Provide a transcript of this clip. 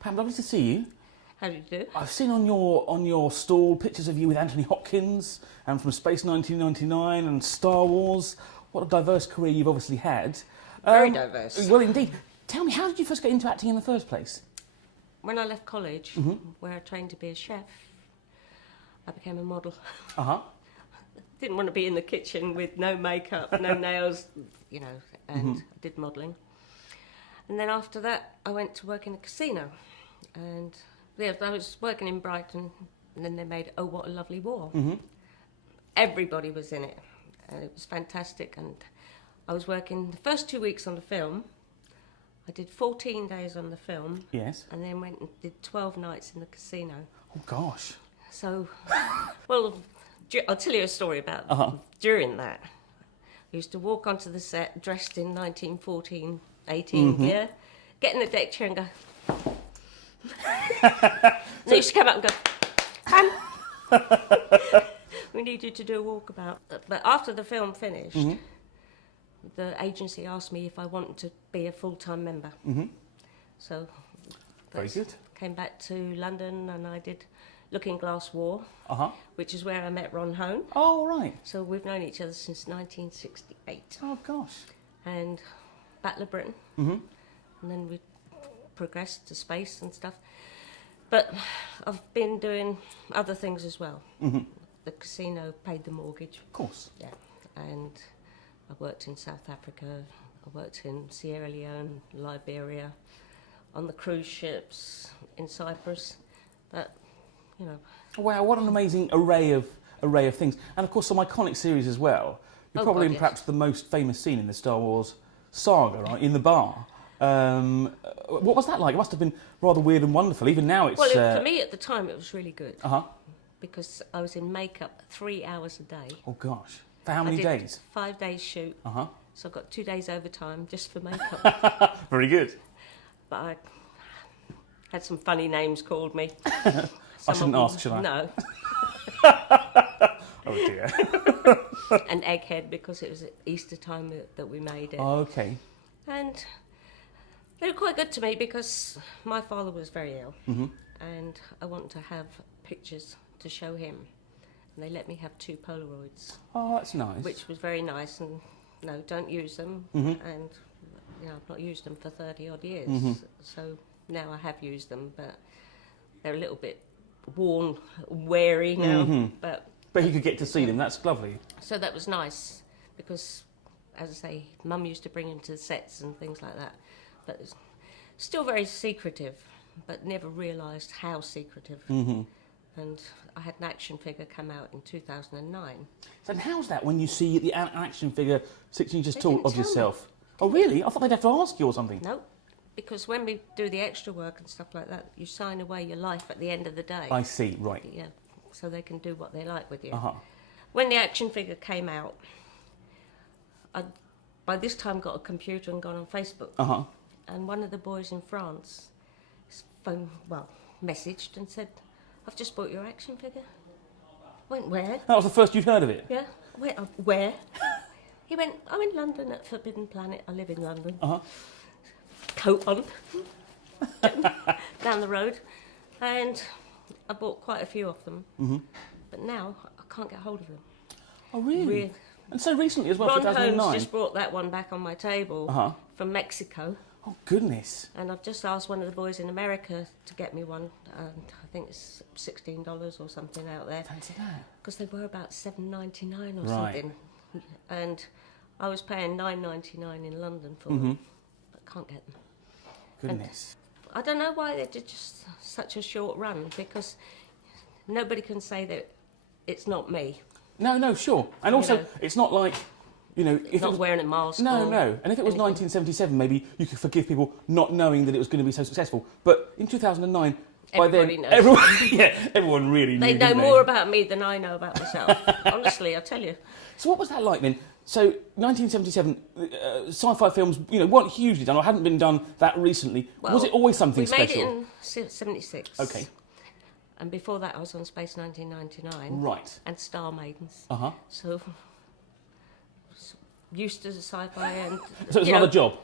Pam, lovely to see you. How do you do? I've seen on your stall pictures of you with Anthony Hopkins and from Space 1999 and Star Wars. What a diverse career you've obviously had. Very diverse. Well, indeed. Tell me, how did you first get into acting in the first place? When I left college, where I trained to be a chef, I became a model. Didn't want to be in the kitchen with no makeup, no nails, you know, and I did modelling. And then after that, I went to work in a casino. And yeah, I was working in Brighton, and then they made Oh, What a Lovely War. Everybody was in it, and it was fantastic. And I was working the first 2 weeks on the film. I did 14 days on the film. Yes. And then went and did 12 nights in the casino. Oh, gosh. So, well, I'll tell you a story about during that. I used to walk onto the set dressed in 1914, 18 gear, get in the deck chair and go... And they used to come up and go, Pam, we need you to do a walkabout. But after the film finished, the agency asked me if I wanted to be a full-time member. So very good. Came back to London and I did Looking Glass War, which is where I met Ron Hone. Oh, right. So we've known each other since 1968. Oh, gosh. And Battle of Britain. And then we progressed to space and stuff. But I've been doing other things as well. The casino paid the mortgage. Of course. Yeah. And I worked in South Africa. I worked in Sierra Leone, Liberia, on the cruise ships, in Cyprus. But, you know... Wow, what an amazing array of things. And, of course, some iconic series as well. You're probably in perhaps the most famous scene in the Star Wars saga, right, in the bar. What was that like? It must have been rather weird and wonderful. Even now it's... Well, for me at the time it was really good. Because I was in makeup 3 hours a day. Oh, gosh. For how many days? 5 days shoot. So I've got 2 days overtime just for makeup. Very good. But I had some funny names called me. I shouldn't ask, should I? No. Oh, dear. An egghead, because it was at Easter time that we made it. Oh, OK. And they were quite good to me because my father was very ill and I wanted to have pictures to show him. And they let me have 2 Polaroids. Oh, that's nice. Which was very nice. And no, don't use them. And you know, I've not used them for 30 odd years. So now I have used them, but they're a little bit worn, weary now. But you could get to see them. That's lovely. So that was nice because, as I say, Mum used to bring him to the sets and things like that. But it's still very secretive, but never realised how secretive. And I had an action figure come out in 2009. So how's that when you see the action figure 6 inches tall of yourself? Me. Oh, really? I thought they'd have to ask you or something. No, because when we do the extra work and stuff like that, you sign away your life at the end of the day. I see, right. Yeah, so they can do what they like with you. When the action figure came out, I'd by this time got a computer and gone on Facebook. And one of the boys in France messaged and said, I've just bought your action figure. I went, where? That was the first you'd heard of it? Yeah. I went, where? He went, I'm in London at Forbidden Planet. I live in London. Coat on. Down the road. And I bought quite a few of them. But now I can't get hold of them. Oh, really? And so recently as well, 2009? Ron Holmes just brought that one back on my table from Mexico. Oh, goodness. And I've just asked one of the boys in America to get me one. And I think it's $16 or something out there. Fancy that. Because they were about $7.99 or something. And I was paying $9.99 in London for them. But can't get them. Goodness. And I don't know why they did just such a short run, because nobody can say that it's not me. No, sure. And also, it's not like, you know... If not wearing a mask. No. And if it was 1977, maybe you could forgive people not knowing that it was going to be so successful. But in 2009, everybody by then... knows. Everyone really knew, They know more about me than I know about myself. Honestly, I tell you. So what was that like then? So, 1977, sci-fi films, weren't hugely done, or hadn't been done that recently. Well, was it always something special? We made it in 76. OK. And before that, I was on Space 1999. Right. And Star Maidens. So, used to sci-fi and... So it was another job?